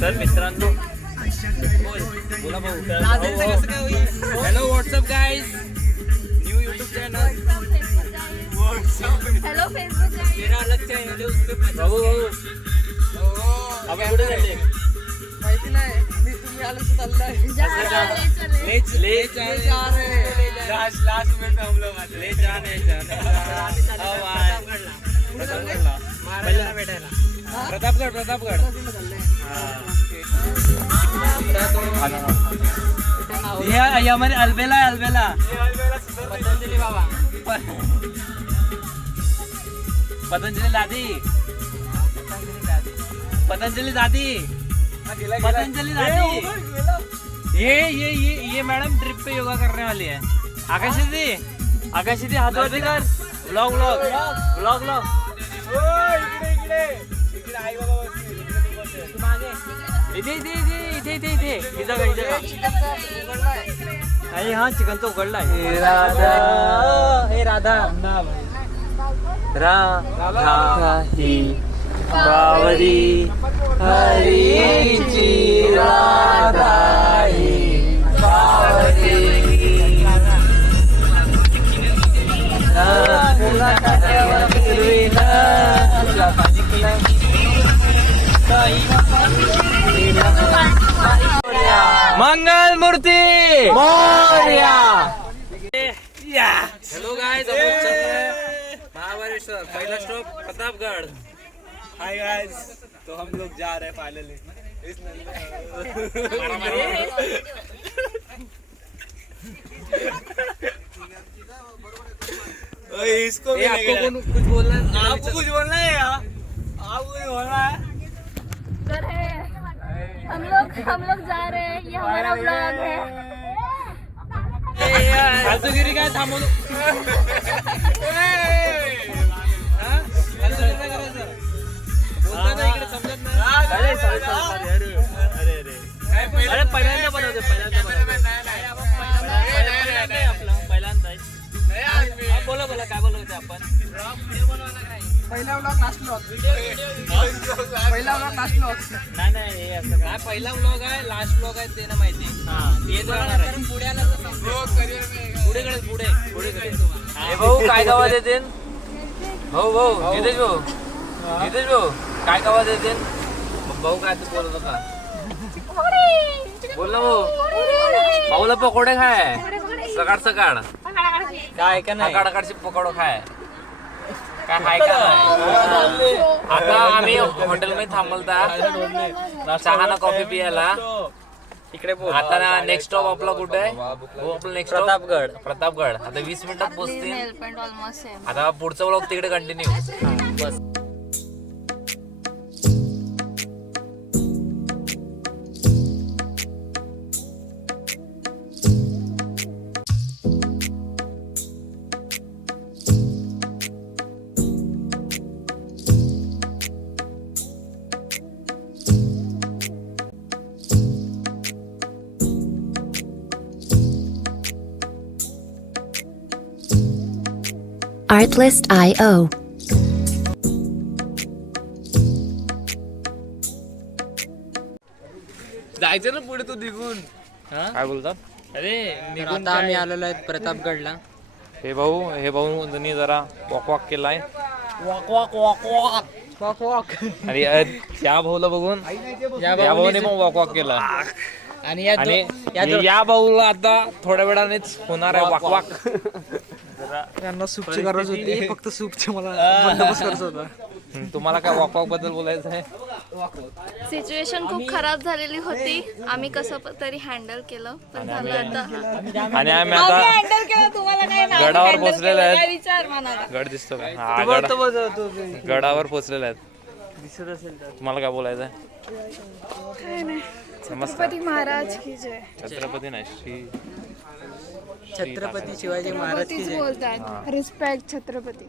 तर मित्रांनो बोला भाऊ. Hello WhatsApp guys, new YouTube channel. Hello Facebook मेरा अलग चॅनल है उसपे. भाऊ आपण कुठे चालले? माहिती नाही. मी तुम्ही आलो तर चाललंय. ले लास्ट में हम लोग ले जाने प्रतापगड. हमारे अलबेला पतंजलि बाबा, पतंजलि दादी. ये मैडम ट्रिप पे योगा करने वाली है. आकाशी दी हाथ वरती कर. ब्लॉग इथे हा चिकन तो उघडलाय. राधा ही बावरी हरीची राधा ही बावरी. मंगल मूर्ती मोरया. हेलो गाइस, महाबलेश्वर पहला स्टॉप प्रतापगढ़. हाय गाइस, तो हम लोग जा रहे हैं फाइनली. इसको भी आपको कुछ बोलना है? आपको कुछ बोलना है यार? आपको कुछ बोलना है? सर है, हम लोग जा रहे हैं. ये हमारा ब्लॉग है. फालतूगिरी काय थांबवू. बोलता नाही इकडे समजत नाही. अरे पहिल्यांदा बनवते. पहिल्यांदा बोला काय बोलत होते आपण. पहिला व्लॉग लास्ट व्लॉग. नाही हे असं काय. पहिला व्लॉग आहे, लास्ट व्लॉग आहे ते ना माहिती. येत राहणार आहे. पुढे भाऊ काय गावात येते. भाऊ नितेश भाऊ काय गावात येते. भाऊ काय तू बोलत होता. बोल ना भाऊला पकोडे खाय सकाळ काय का नाही. सकाळची पकोडो खाय काय हाय का नाही. आता आम्ही हॉटेलमध्ये थांबलता चहा ना कॉफी पियाला इकडे. आता नेक्स्ट स्टॉप आपला कुठे आहे. आपला नेक्स्ट प्रतापगड. आता 20 मिनिटात पोहोचतील. आता पुढचा व्लॉग तिकडे कंटिन्यू. बस Artlist.io. जायचं ना पुढे तू निघून. काय बोलतात. अरे आता आम्ही आलेलो आहेत प्रतापगडला. हे भाऊ त्यांनी जरा वॉक केलाय. आणि या भाऊला बघून या भाऊने पण वॉक केला. आणि या भाऊला आता थोड्या वेळानेच होणार आहे वॉक. यांना सूपची गरज होती. फक्त सूपची मला बंदोबस्त करायचा होता. तुम्हाला काय वॉक बद्दल बोलायचं आहे. सिच्युएशन खूप खराब झालेली होती. आम्ही कसं तरी हँडल केलं. पण झालं आता. आणि आम्ही आता हँडल केलं. तुम्हाला काय नाही गडावर पोहोचलेले आहेत. विचार मनाला. गड दिसतो का. गडावर पोहोचलेले आहेत. दिसत असेल तर तुम्हाला काय बोलायचं आहे. छत्रपती महाराज की जय. छत्रपती नाही छत्रपती शिवाजी महाराज की जय. बोलतात रिस्पेक्ट छत्रपती.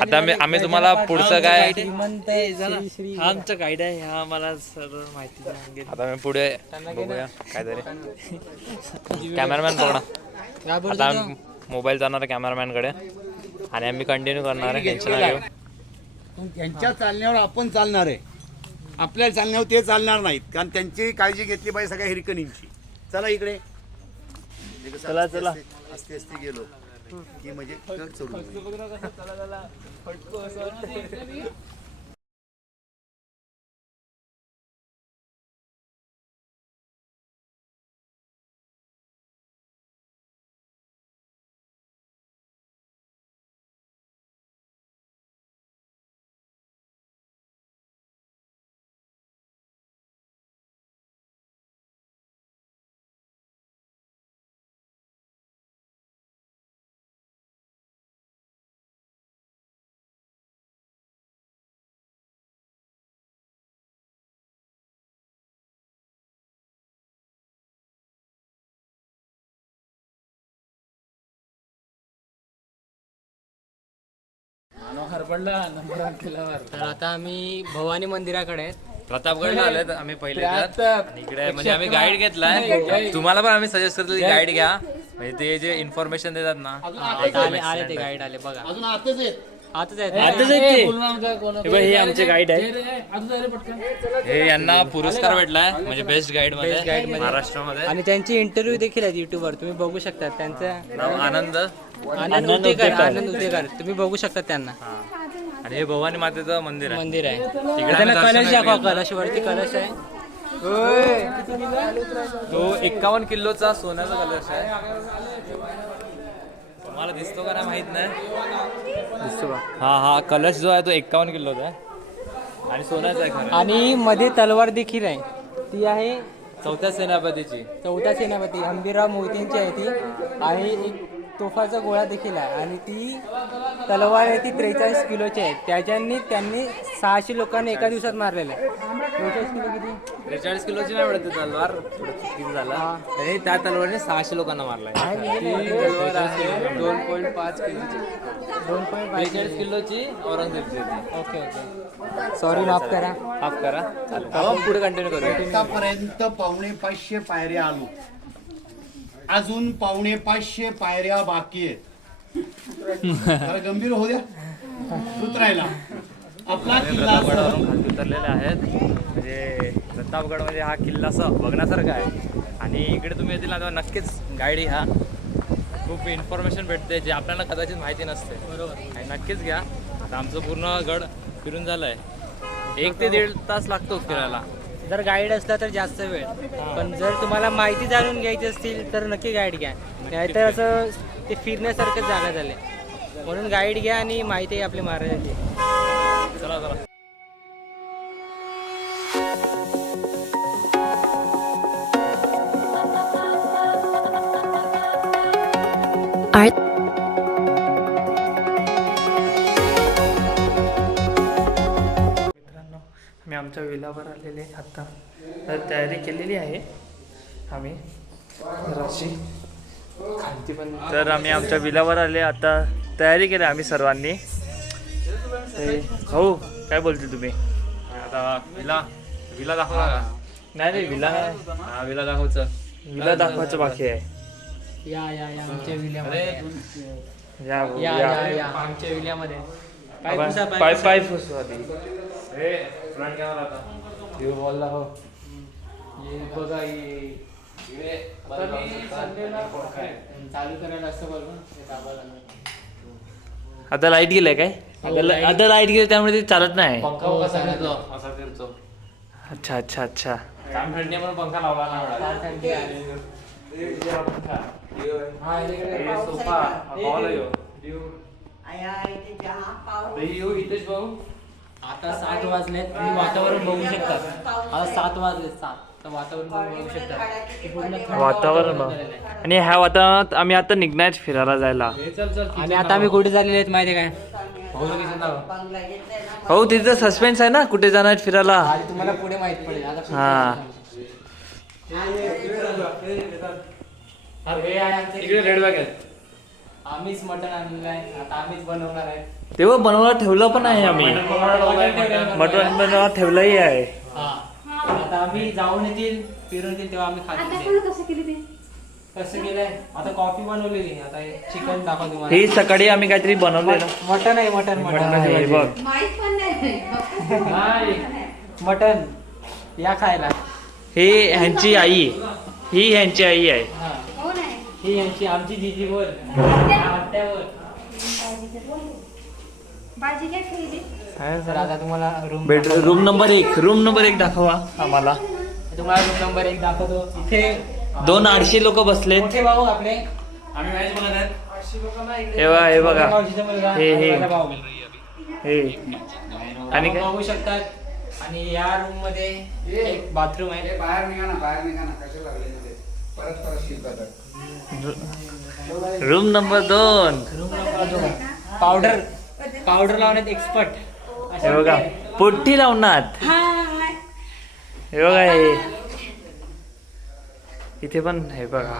आता आम्ही तुम्हाला पुढचं काय. हा आमचा गाईड आहे. हा मला सर्व माहिती सांगेल. आता मी पुढे बघूया काहीतरी. कॅमेरामॅन पकडा. आता मोबाईल जाणार आहे कॅमेरामॅन कडे आणि आम्ही कंटिन्यू करणार आहे. टेन्शन नाही घेऊ. यांच्या चालण्यावर आपण चालणार आहे. आपल्याला चालण्यावर ते चालणार नाहीत, कारण त्यांची काळजी घेतली पाहिजे सगळ्या हिरकणींची. चला इकडे. चला चला. असते असते गेलो की म्हणजे कट सोडून तर आता आम्ही भवानी मंदिराकडे आहेत. प्रतापगडला आलोय आम्ही पहिले तर. आणि इकडे म्हणजे आम्ही गाईड घेतलाय. तुम्हाला पण आम्ही सजेस्ट करतो की गाईड घ्या, म्हणजे ते जे इन्फॉर्मेशन देतात ना. आले ते गाईड आले बघा. अजून आताच आहेत. आताच आहेत हे आमचे गाईड आहेत. हे यांना पुरस्कार भेटलाय म्हणजे बेस्ट गाईड मध्ये महाराष्ट्रामध्ये. आणि त्यांची इंटरव्ह्यू देखील आहेत युट्यूबवर, तुम्ही बघू शकता. त्यांचं नाव आनंद आनंद उतेकर तुम्ही बघू शकता त्यांना. आणि हे भवानी मातेचं मंदिर आहे. मंदिर आहे तिकडे त्यांना आम्ही कलश दर्शनाला दाखवा. गेलो. कलश वरती कलश आहे. तो 51 किलोचा सोन्याचा कलश आहे. तुम्हाला दिसतो का नाही माहित नाही. दिसतो का? हा कलश जो आहे तो 51 किलोचा आहे आणि सोन्याचा आहे खरं. आणि मध्ये तलवार देखील आहे. ती आहे चौथ्या सेनापतीची. चौथा सेनापती हंबीरराव मोहितेंची आहे ती. आणि एक तोफाचा गोळा देखील आहे. आणि ती तलवार आहे ती 43 किलोची आहे. त्यांनी 600 लोकांना एका दिवसात मारलेलं आहे. 43 किलो किती? 43 किलोची नाही मिळत तलवार. किती झाला त्याने त्या तलवारीने 600 लोकांना मारलाय. 2.5 किलोची. 43 किलोची औरंगजेबची होती. ओके सॉरी माफ करा. माफ करा. आपण पुढे कंटिन्यू करूया. आतापर्यंत 550 पायऱ्या आलो. अजून 550 पायऱ्या बाकी आहेत. जरा गंभीर होऊ द्या. उतरायला आपला किल्ला प्रतापगडावरून खाली उतरलेले आहेत. म्हणजे प्रतापगड म्हणजे हा किल्ला असं बघण्यासारखा आहे. आणि इकडे तुम्ही येतील ना तेव्हा नक्कीच गाईड घ्या. खूप इन्फॉर्मेशन भेटते जे आपल्याला कदाचित माहिती नसते. बरोबर. आणि नक्कीच घ्या. आता आमचं पूर्ण गड फिरून झालं आहे. 1 ते 1.5 तास लागतो फिरायला. जर गाईड असला तर जास्त वेळ, पण जर तुम्हाला माहिती जाणून घ्यायची असतील तर नक्की गाईड घ्या. नाहीतर असं ते फिरण्यासारखं जागा झाले. म्हणून गाईड घ्या आणि माहिती आहे आपली महाराजांची. चला चला. मी आमच्या विलावर आलेले आता. तर तयारी केलेली आहे आम्ही जराशी खालती पण. तर आम्ही आमच्या विलावर आले आता. तयारी केली आम्ही सर्वांनी. हो काय बोलते तुम्ही? आता विला दाखवा का? नाही रे विला हा विला दाखवचं. विला दाखवायचं बाकी आहे. या आमच्या विल्यामध्ये या या आमच्या विल्यामध्ये पाय फसू आधी. फ्रंट कॅमेरा आता. देव बोलला हो. हे बघा चालू करायला असं बघून आता लाईट गेलाय काय? आता लाईट गेली त्यामुळे ते चालत नाही. असा फिरतो. अच्छा अच्छा अच्छा. काम थंडी म्हणून पंखा लावला ना. सोफा हॉल आहे. इथेच भाऊ. आता 7 वाजलेत. तुम्ही वातावरण बघू शकता. आता 7 वाजले 7. तर वातावरण बघू शकता. पूर्ण थंड वातावरण बघ. आणि ह्या वातावरणात आम्ही आता निघणार फिरायला जायला. आणि आता आम्ही कुठे झालेले आहेत माहिती आहे काय? हो तिथं सस्पेन्स आहे ना कुठे जाणार फिरायला. आणि तुम्हाला पुढे माहित पडेल. आता हा इकडे रेड बॅग आहे. आम्हीच मटण आणलेलं आहे. आता आम्हीच बनवणार आहे. तेव्हा बनवायला ठेवलं पण आहे आम्ही. मटण बनवायला ठेवलंही आहे. आता आम्ही जाऊन येतील फिरून येतील तेव्हा आम्ही खातो. कसं केलंय? आता कॉफी बनवलेली. आता चिकन दाखवा तुम्हाला. हे सकाळी आम्ही काहीतरी बनवलेलं. मटण आहे. मटण हे बघ. मटन या खायला. हे ह्यांची आई, ही ह्यांची आई आहे. हा. ही यांची आमची जीजी बोल आत्यावर. तर आता तुम्हाला रूम रूम नंबर 1 दाखवा आम्हाला. तुम्हाला रूम नंबर 1 दाखवतो. इथे 200-250 लोक बसलेत. मोठे भाऊ आपले आम्ही मॅच बघत आहेत. हे बघा मावशीचा मुलगा, हे माझा भाऊ. हे आणि आपण काय बघू शकतात. आणि या रूम मध्ये एक बाथरूम आहे. बाहेर निघा ना कशा लागले परत रूम नंबर 2. पावडर लावण्यात एक्सपर्ट. हे बघा पोट्टी लावणार. हे बघा हे इथे पण हे बघा.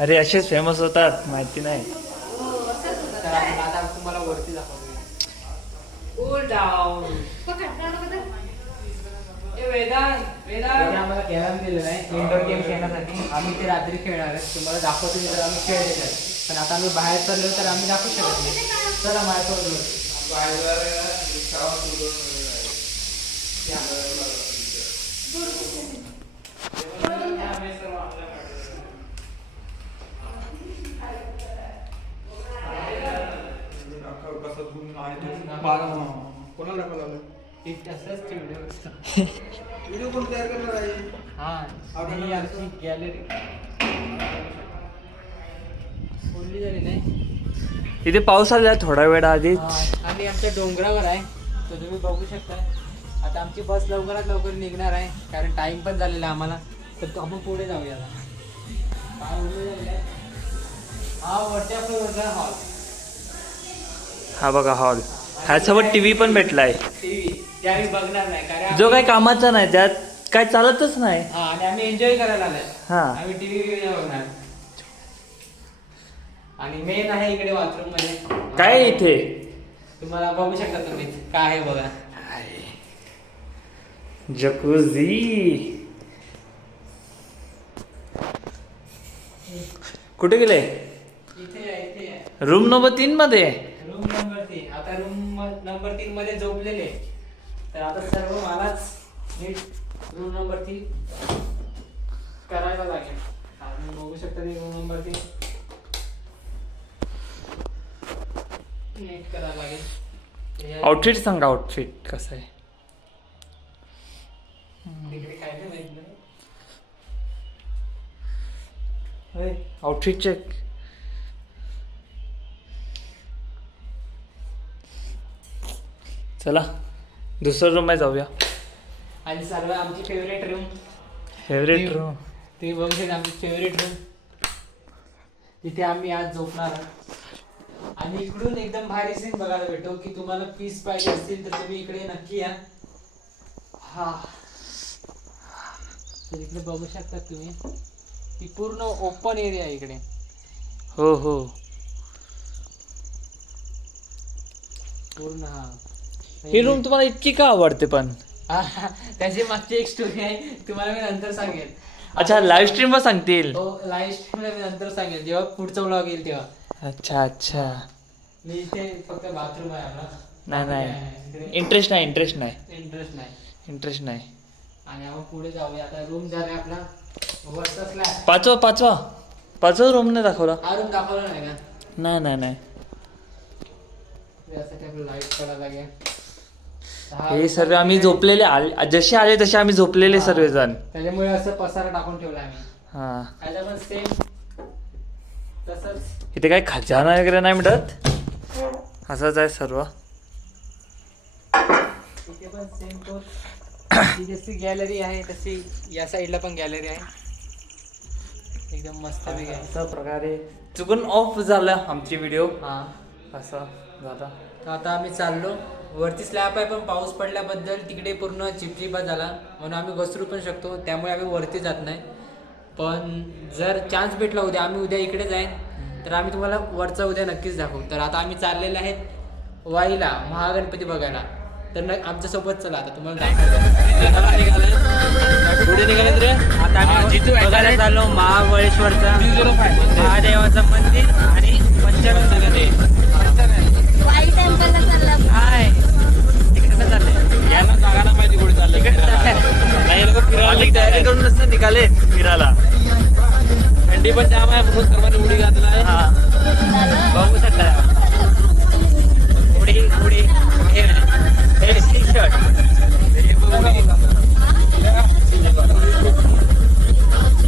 अरे असेच फेमस होतात माहिती नाही. आता तुम्हाला वरती दाखवतो. आम्हाला कॅरम दिलेला आहे इंडोर गेम खेळण्यासाठी. आम्ही ते रात्री खेळणार आहे. तुम्हाला दाखवतो मी, तर आम्ही खेळले तर. पण आता आम्ही बाहेर चाललो तर आम्ही दाखवू शकत नाही. चला माझ्यासोबत. कोणाला दाखवलं? व्हिडिओ कोण तयार करणार आहे? हा ही आमची गॅलरी खोलली झाली नाही. इथे पाऊस आला थोडा वेळ आधी. आम्ही आमच्या डोंगरावर आहे, तर तुम्ही बघू शकता. आता आमची बस लवकरात लवकर निघणार आहे, कारण टाइम पण झालेला आहे आम्हाला. तर आपण पुढे जाऊया. हा वरच्या फ्लोअरचा हॉल. हा बघा हॉल. ह्यासोबत टीव्ही पण भेटलाय. टीव्ही ते आम्ही बघणार नाही, कारण जो काही कामाचा नाही, त्यात काय चालतच नाही. हा आणि आम्ही एन्जॉय करायला आलोय. हा आम्ही टीव्ही बघणार. आणि मेन आहे इकडे बाथरूम मध्ये काय आहे इथे. तुम्हाला बघू शकता तुम्ही काय आहे बघा. जकूझी. कुठे गेले. इथे आहे. रूम नंबर 3 मध्ये. Room number 3. आता रूम नंबर 3 मध्ये झोपलेले. तर आता सर्व मलाच नीट रूम नंबर 3 करायला लागेल. आपण बघू शकता रूम नंबर 3 नीट करायला लागेल. आउटफिट सांगा. आउटफिट कसं आहे. तिकडे काय नाही माहित नाही. Outfit check. चला दुसऱ्या रूम मध्ये जाऊया. आणि सर्व आमची फेवरेट रूम. Favourite room. ते बघू शकता आमची फेवरेट रूम. तिथे आम्ही आज झोपणार आहोत. आणि इकडून एकदम भारी सीन बघायला भेटतो. की तुम्हाला पीस पाहिजे असतील तर तुम्ही इकडे नक्की या. हा तर इकडे बघू शकता तुम्ही, ती पूर्ण ओपन एरिया आहे इकडे. हो हो पूर्ण. हा ही रूम तुम्हाला इतकी का आवडते पण. त्याची मागची एक स्टोरी आहे, तुम्हाला मी नंतर सांगेल. अच्छा लाईव्ह स्ट्रीम वर सांगतील. हो लाईव्ह स्ट्रीमला मी नंतर सांगेल, जेव्हा पुढचा व्लॉग येईल तेव्हा. अच्छा अच्छा. मी इथे फक्त बाथरूम आहे आपला. नाही इंटरेस्ट नाही. इंटरेस्ट नाही. आणि आपण पुढे जाऊया. आता रूम झाला आपला वरचा स्लॅब. पाचवा रूम नाही दाखवला. हा रूम दाखवला नाही का. नाही यासाठी आपलं लाईट करायला लागेल. हे सर्व आम्ही झोपलेले जसे आले तसे आम्ही झोपलेले सर्वजण. त्याच्यामुळे असं पसारा टाकून ठेवला आम्ही. हा आता पण सेम तसंच. इथे काही खजाना वगैरे नाही मिळत. असंच आहे सर्व. इथे पण सेम तो जशी गॅलरी आहे तशी या साईडला पण गॅलरी आहे. एकदम मस्त आहे. अशा प्रकारे चुकून ऑफ झाला आमची व्हिडिओ. हा असं झाला. आता आम्ही चाललो वरती. स्लॅब आहे पण पाऊस पडल्याबद्दल तिकडे पूर्ण चिपचिपा झाला, म्हणून आम्ही घसरू पण शकतो. त्यामुळे आम्ही वरती जात नाही. पण जर चान्स भेटला उद्या, आम्ही उद्या इकडे जाईन, तर आम्ही तुम्हाला वरचा उद्या नक्कीच दाखवू. तर आता आम्ही चाललेले आहेत वाईला महागणपती बघायला. तर आमच्यासोबत चला. आता तुम्हाला पुढे निघाले रे. आता आम्ही बघायला चाललो महाबळेश्वरचा महादेवाचं मंदिर आणि वाई टेम्पलला चालला. यांना जागायला माहिती कुठे चाललंय तयारी करून नसतं निघाले फिरायला. थंडी पण जाम आहे म्हणून सर्वांनी उडी घातलाय. बघू शकता उडी उडी हे टी शर्ट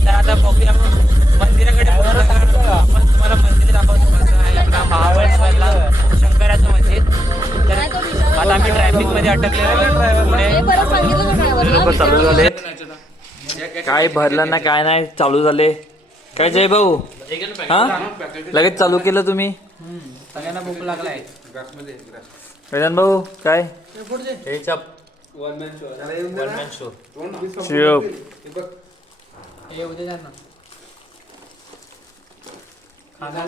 आता बघूया मंदिराकडे. आपण तुम्हाला मंदिर दाखवतो कसं आहे आपला महाबळेश्वरला शंकराचं मंदिर. तर आता आम्ही ट्रॅफिक मध्ये अटकले. परत सांगितलं का driver ला? चालू झाले काय भरलं ना काय नाही चालू झाले. काय जय भाऊ हा लगेच चालू केलं तुम्ही. सगळ्यांना भूक लागलाय. वेदांत भाऊ काय शिव हे उद्या जा ना. खाणार